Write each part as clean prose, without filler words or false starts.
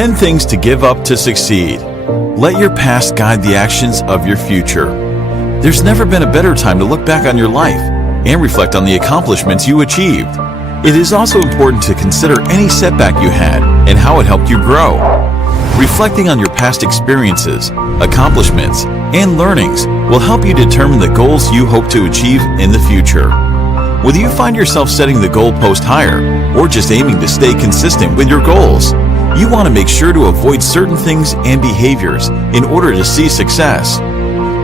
10 things to give up to succeed. Let your past guide the actions of your future. There's never been a better time to look back on your life and reflect on the accomplishments you achieved. It is also important to consider any setback you had and how it helped you grow. Reflecting on your past experiences, accomplishments, and learnings will help you determine the goals you hope to achieve in the future. Whether you find yourself setting the goalpost higher or just aiming to stay consistent with your goals, you want to make sure to avoid certain things and behaviors in order to see success.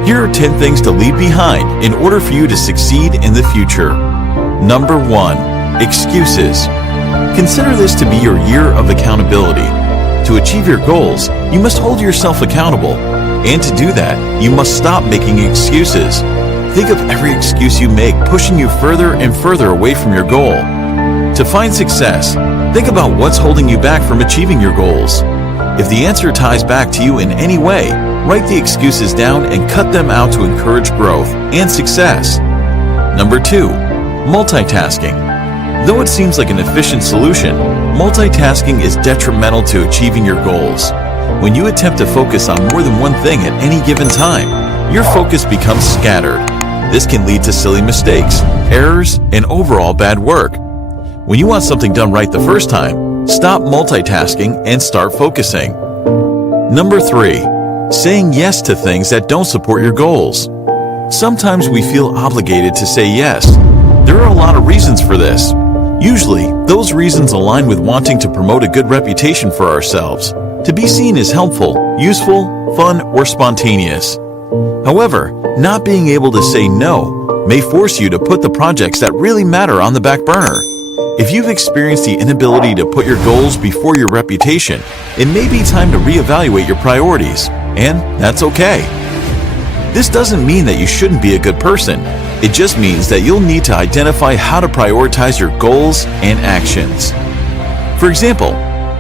Here are 10 things to leave behind in order for you to succeed in the future. Number 1. Excuses. Consider this to be your year of accountability. To achieve your goals, you must hold yourself accountable. And to do that, you must stop making excuses. Think of every excuse you make pushing you further and further away from your goal. To find success, think about what's holding you back from achieving your goals. If the answer ties back to you in any way, write the excuses down and cut them out to encourage growth and success. Number 2. Multitasking. Though it seems like an efficient solution, multitasking is detrimental to achieving your goals. When you attempt to focus on more than one thing at any given time, your focus becomes scattered. This can lead to silly mistakes, errors, and overall bad work. When you want something done right the first time, stop multitasking and start focusing. Number 3. Saying yes to things that don't support your goals. Sometimes we feel obligated to say yes. There are a lot of reasons for this. Usually, those reasons align with wanting to promote a good reputation for ourselves, to be seen as helpful, useful, fun, or spontaneous. However, not being able to say no may force you to put the projects that really matter on the back burner. If you've experienced the inability to put your goals before your reputation, it may be time to reevaluate your priorities, and that's okay. This doesn't mean that you shouldn't be a good person. It just means that you'll need to identify how to prioritize your goals and actions. For example,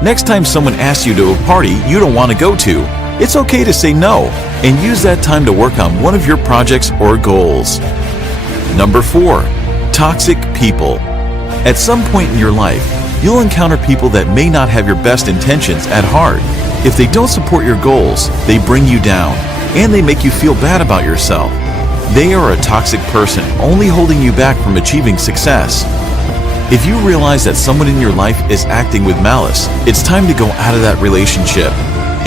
next time someone asks you to a party you don't want to go to, it's okay to say no and use that time to work on one of your projects or goals. Number 4. Toxic people. At some point in your life, you'll encounter people that may not have your best intentions at heart. If they don't support your goals, they bring you down, and they make you feel bad about yourself. They are a toxic person, only holding you back from achieving success. If you realize that someone in your life is acting with malice, it's time to go out of that relationship.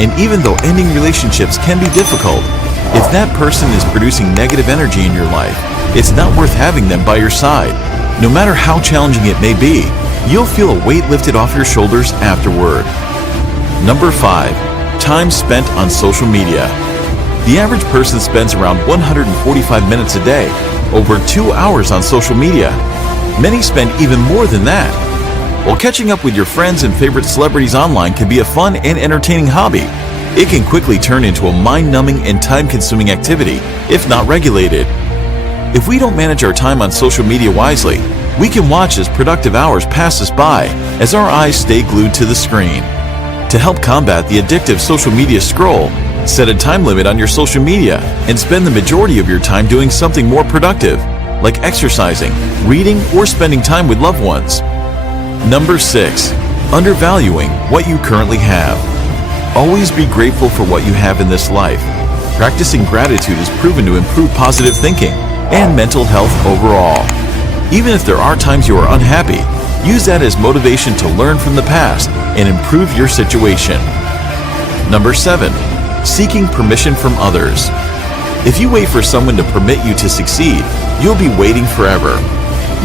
And even though ending relationships can be difficult, if that person is producing negative energy in your life, it's not worth having them by your side. No matter how challenging it may be, you'll feel a weight lifted off your shoulders afterward. Number 5. Time spent on social media. The average person spends around 145 minutes a day, over 2 hours on social media. Many spend even more than that. While catching up with your friends and favorite celebrities online can be a fun and entertaining hobby, it can quickly turn into a mind-numbing and time-consuming activity if not regulated. If we don't manage our time on social media wisely, we can watch as productive hours pass us by as our eyes stay glued to the screen. To help combat the addictive social media scroll, set a time limit on your social media and spend the majority of your time doing something more productive, like exercising, reading, or spending time with loved ones. Number 6. Undervaluing what you currently have. Always be grateful for what you have in this life. Practicing gratitude is proven to improve positive thinking and mental health overall. Even if there are times you are unhappy, use that as motivation to learn from the past and improve your situation. Number 7. Seeking permission from others. If you wait for someone to permit you to succeed, you'll be waiting forever.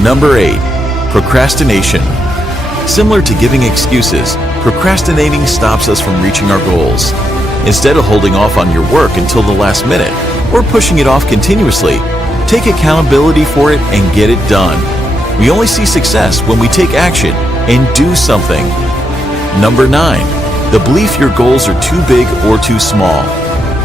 Number 8. Procrastination. Similar to giving excuses, procrastinating stops us from reaching our goals. Instead of holding off on your work until the last minute or pushing it off continuously, take accountability for it and get it done. We only see success when we take action and do something. Number 9. The belief your goals are too big or too small.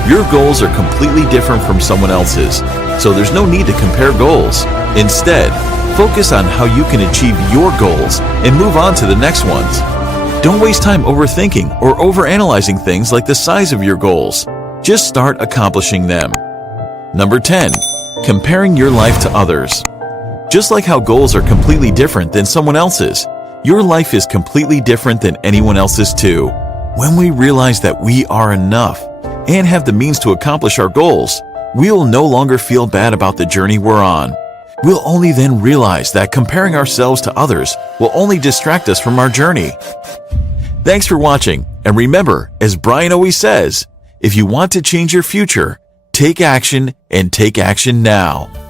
Your goals are completely different from someone else's, so there's no need to compare goals. Instead, focus on how you can achieve your goals and move on to the next ones. Don't waste time overthinking or overanalyzing things like the size of your goals. Just start accomplishing them. Number 10. Comparing your life to others. Just like how goals are completely different than someone else's, your life is completely different than anyone else's too. When we realize that we are enough and have the means to accomplish our goals, we will no longer feel bad about the journey we're on. We'll only then realize that comparing ourselves to others will only distract us from our journey. Thanks for watching, and remember, as Brian always says, if you want to change your future, take action and take action now.